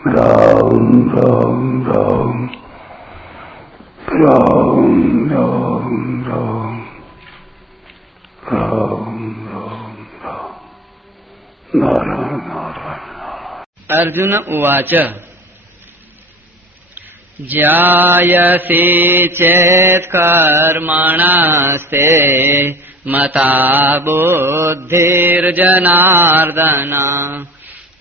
राम राम राम राम राम राम राम राम राम नारायण नारायण। अर्जुन उवाच ज्यायसे चेत् कर्मणस्ते मता बुद्धिर्जनार्दन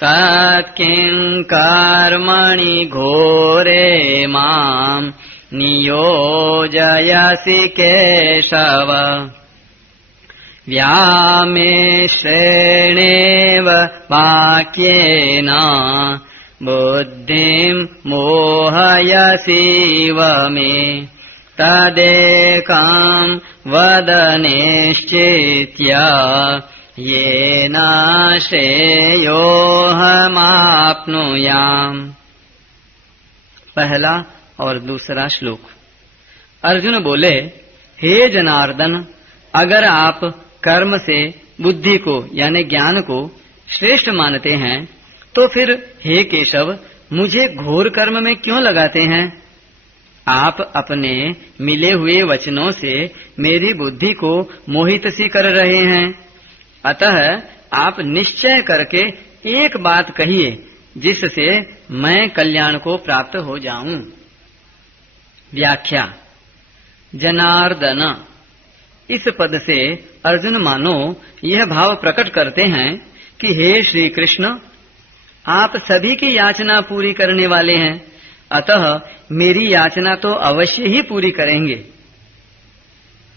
तत्किं कर्मणि घोरे मां नियोजयसि केशव व्यामिश्रेणेव वाक्येन बुद्धिं मोहयसीव मे तदेकं वद निश्चित्य येन श्रेयोऽहमाप्नुयाम्। पहला और दूसरा श्लोक। अर्जुन बोले, हे जनार्दन, अगर आप कर्म से बुद्धि को यानी ज्ञान को श्रेष्ठ मानते हैं तो फिर हे केशव मुझे घोर कर्म में क्यों लगाते हैं? आप अपने मिले हुए वचनों से मेरी बुद्धि को मोहित सी कर रहे हैं। अतः आप निश्चय करके एक बात कहिए जिससे मैं कल्याण को प्राप्त हो जाऊं। व्याख्या। जनार्दन इस पद से अर्जुन मानो यह भाव प्रकट करते हैं कि हे श्री कृष्ण, आप सभी की याचना पूरी करने वाले हैं, अतः मेरी याचना तो अवश्य ही पूरी करेंगे।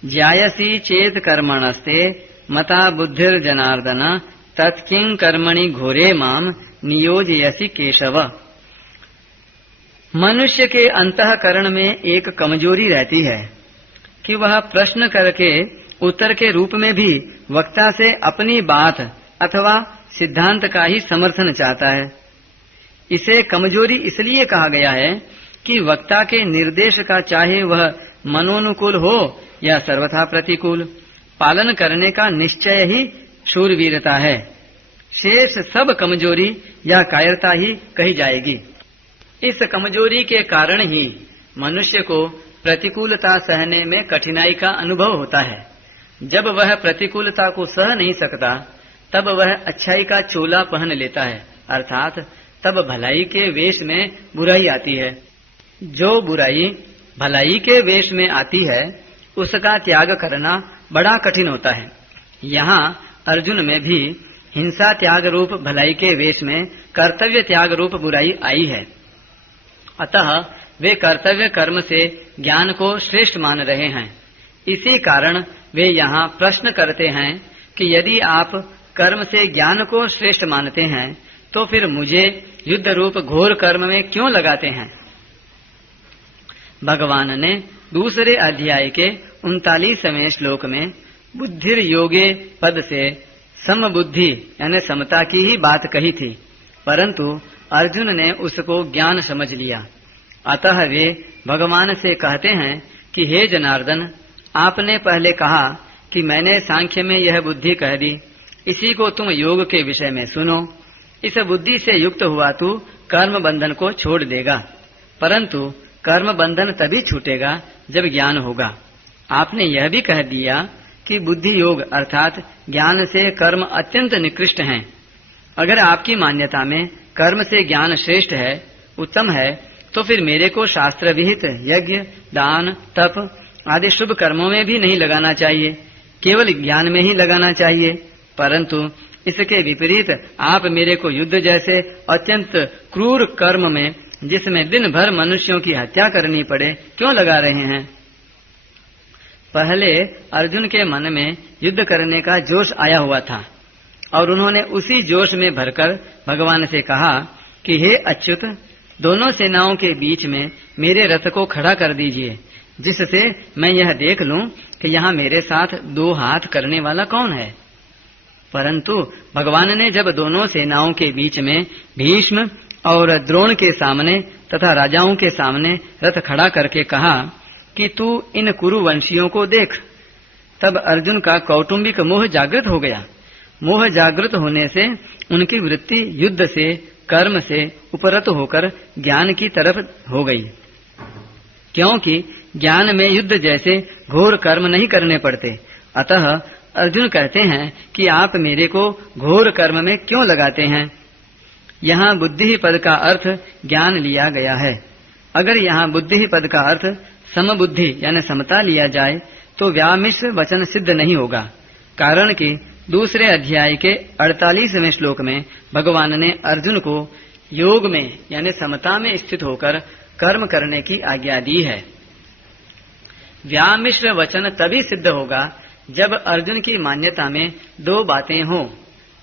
ज्यायसी चेत कर्मणस्ते मता बुद्धिर्जनार्दन तत्किं कर्मणि घोरे माम नियोजयसि केशव। मनुष्य के अंतःकरण में एक कमजोरी रहती है कि वह प्रश्न करके उत्तर के रूप में भी वक्ता से अपनी बात अथवा सिद्धांत का ही समर्थन चाहता है। इसे कमजोरी इसलिए कहा गया है कि वक्ता के निर्देश का चाहे वह मनोनुकूल हो या सर्वथा प्रतिकूल, पालन करने का निश्चय ही शूरवीरता है। शेष सब कमजोरी या कायरता ही कही जाएगी। इस कमजोरी के कारण ही मनुष्य को प्रतिकूलता सहने में कठिनाई का अनुभव होता है। जब वह प्रतिकूलता को सह नहीं सकता तब वह अच्छाई का चोला पहन लेता है, अर्थात तब भलाई के वेश में बुराई आती है। जो बुराई भलाई के वेश में आती है उसका त्याग करना बड़ा कठिन होता है। यहाँ अर्जुन में भी हिंसा त्याग रूप भलाई के वेश में कर्तव्य त्याग रूप बुराई आई है। अतः वे कर्तव्य कर्म से ज्ञान को श्रेष्ठ मान रहे हैं। इसी कारण वे यहाँ प्रश्न करते हैं कि यदि आप कर्म से ज्ञान को श्रेष्ठ मानते हैं तो फिर मुझे युद्ध रूप घोर कर्म में क्यों लगाते हैं? भगवान ने दूसरे अध्याय के 39वें श्लोक में बुद्धिर योगे पद से समबुद्धि यानी समता की ही बात कही थी, परंतु अर्जुन ने उसको ज्ञान समझ लिया। अतः वे भगवान से कहते हैं कि हे जनार्दन, आपने पहले कहा कि मैंने सांख्य में यह बुद्धि कह दी, इसी को तुम योग के विषय में सुनो। इस बुद्धि से युक्त हुआ तू कर्म बंधन को छोड़ देगा, परंतु कर्म बंधन तभी छूटेगा जब ज्ञान होगा। आपने यह भी कह दिया कि बुद्धि योग अर्थात ज्ञान से कर्म अत्यंत निकृष्ट हैं। अगर आपकी मान्यता में कर्म से ज्ञान श्रेष्ठ है, उत्तम है, तो फिर मेरे को शास्त्र विहित यज्ञ, दान, तप आदि शुभ कर्मों में भी नहीं लगाना चाहिए, केवल ज्ञान में ही लगाना चाहिए। परंतु इसके विपरीत आप मेरे को युद्ध जैसे अत्यंत क्रूर कर्म में, जिसमें दिन भर मनुष्यों की हत्या करनी पड़े, क्यों लगा रहे हैं? पहले अर्जुन के मन में युद्ध करने का जोश आया हुआ था और उन्होंने उसी जोश में भरकर भगवान से कहा कि हे अच्युत, दोनों सेनाओं के बीच में मेरे रथ को खड़ा कर दीजिए, जिससे मैं यह देख लूं कि यहाँ मेरे साथ दो हाथ करने वाला कौन है। परंतु भगवान ने जब दोनों सेनाओं के बीच में भीष्म और द्रोण के सामने तथा राजाओं के सामने रथ खड़ा करके कहा कि तू इन कुरुवंशियों को देख, तब अर्जुन का कौटुंबिक मोह जागृत हो गया। मोह जागृत होने से उनकी वृत्ति युद्ध से कर्म से उपरत होकर ज्ञान की तरफ हो गई, क्योंकि ज्ञान में युद्ध जैसे घोर कर्म नहीं करने पड़ते। अतः अर्जुन कहते हैं कि आप मेरे को घोर कर्म में क्यों लगाते हैं। यहाँ बुद्धि पद का अर्थ ज्ञान लिया गया है। अगर यहाँ बुद्धि पद का अर्थ समबुद्धि यानी समता लिया जाए तो व्यामिश्र वचन सिद्ध नहीं होगा, कारण कि दूसरे अध्याय के 48वें श्लोक में भगवान ने अर्जुन को योग में यानी समता में स्थित होकर कर्म करने की आज्ञा दी है। व्यामिश्र वचन तभी सिद्ध होगा जब अर्जुन की मान्यता में दो बातें हों,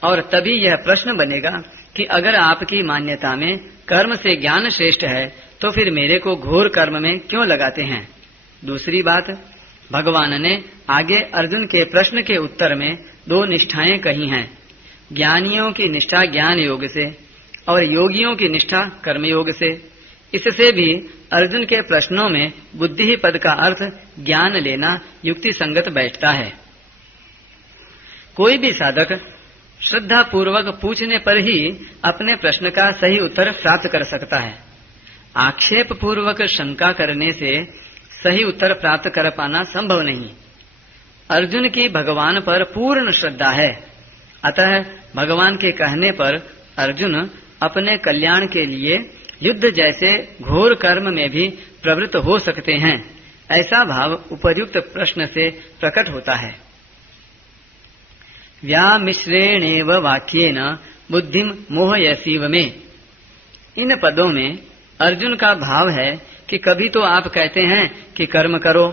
और तभी यह प्रश्न बनेगा कि अगर आपकी मान्यता में कर्म से ज्ञान श्रेष्ठ है तो फिर मेरे को घोर कर्म में क्यों लगाते हैं। दूसरी बात, भगवान ने आगे अर्जुन के प्रश्न के उत्तर में दो निष्ठाएं कही हैं। ज्ञानियों की निष्ठा ज्ञान योग से और योगियों की निष्ठा कर्म योग से। इससे भी अर्जुन के प्रश्नों में बुद्धि पद का अर्थ ज्ञान लेना युक्ति संगत बैठता है। कोई भी साधक श्रद्धा पूर्वक पूछने पर ही अपने प्रश्न का सही उत्तर प्राप्त कर सकता है। आक्षेप पूर्वक शंका करने से सही उत्तर प्राप्त कर पाना संभव नहीं। अर्जुन की भगवान पर पूर्ण श्रद्धा है, अतः भगवान के कहने पर अर्जुन अपने कल्याण के लिए युद्ध जैसे घोर कर्म में भी प्रवृत्त हो सकते हैं, ऐसा भाव उपर्युक्त प्रश्न से प्रकट होता है। व्यामिश्रेणेव वाक्येन बुद्धिम मोहयसीव में, इन पदों में अर्जुन का भाव है कि कभी तो आप कहते हैं कि कर्म करो,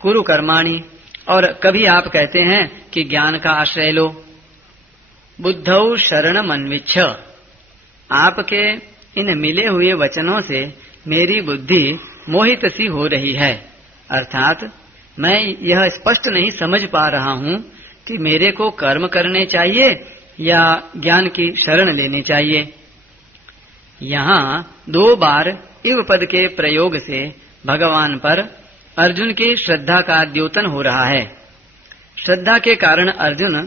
कुरु कर्माणि, और कभी आप कहते हैं कि ज्ञान का आश्रय लो। बुद्धौ शरणमन्विच्छ, आपके इन मिले हुए वचनों से मेरी बुद्धि मोहित सी हो रही है, अर्थात मैं यह स्पष्ट नहीं समझ पा रहा हूँ कि मेरे को कर्म करने चाहिए या ज्ञान की शरण लेनी चाहिए। यहाँ दो बार इव पद के प्रयोग से भगवान पर अर्जुन की श्रद्धा का द्योतन हो रहा है। श्रद्धा के कारण अर्जुन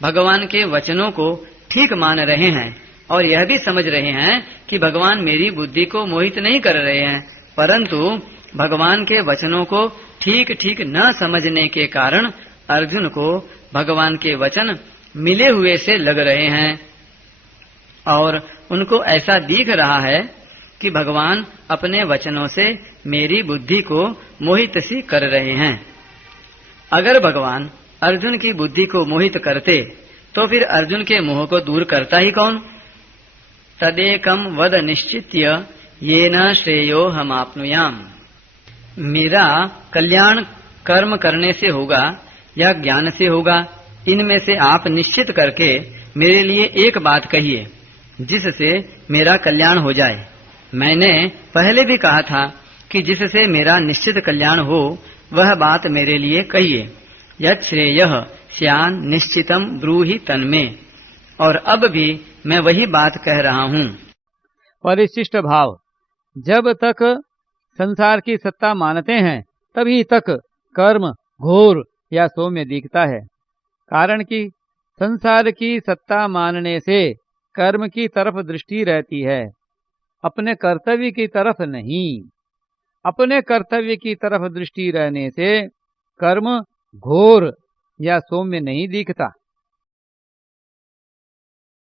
भगवान के वचनों को ठीक मान रहे हैं और यह भी समझ रहे हैं कि भगवान मेरी बुद्धि को मोहित नहीं कर रहे हैं, परंतु भगवान के वचनों को ठीक ठीक न समझने के कारण अर्जुन को भगवान के वचन मिले हुए से लग रहे हैं और उनको ऐसा दिख रहा है कि भगवान अपने वचनों से मेरी बुद्धि को मोहित सी कर रहे हैं। अगर भगवान अर्जुन की बुद्धि को मोहित करते तो फिर अर्जुन के मोह को दूर करता ही कौन। तदेकम वद निश्चित्य येन श्रेयो हम आपनुयाम, मेरा कल्याण कर्म करने से होगा या ज्ञान से होगा, इनमें से आप निश्चित करके मेरे लिए एक बात कहिए जिससे मेरा कल्याण हो जाए। मैंने पहले भी कहा था कि जिससे मेरा निश्चित कल्याण हो वह बात मेरे लिए कहिए। यत् श्रेयः स्यान् निश्चितम ब्रूहि तन्मे, और अब भी मैं वही बात कह रहा हूँ। परिशिष्ट भाव, जब तक संसार की सत्ता मानते हैं तभी तक कर्म घोर या सौम्य दिखता है, कारण कि संसार की सत्ता मानने से कर्म की तरफ दृष्टि रहती है, अपने कर्तव्य की तरफ नहीं। अपने कर्तव्य की तरफ दृष्टि रहने से कर्म घोर या सौम्य नहीं दिखता।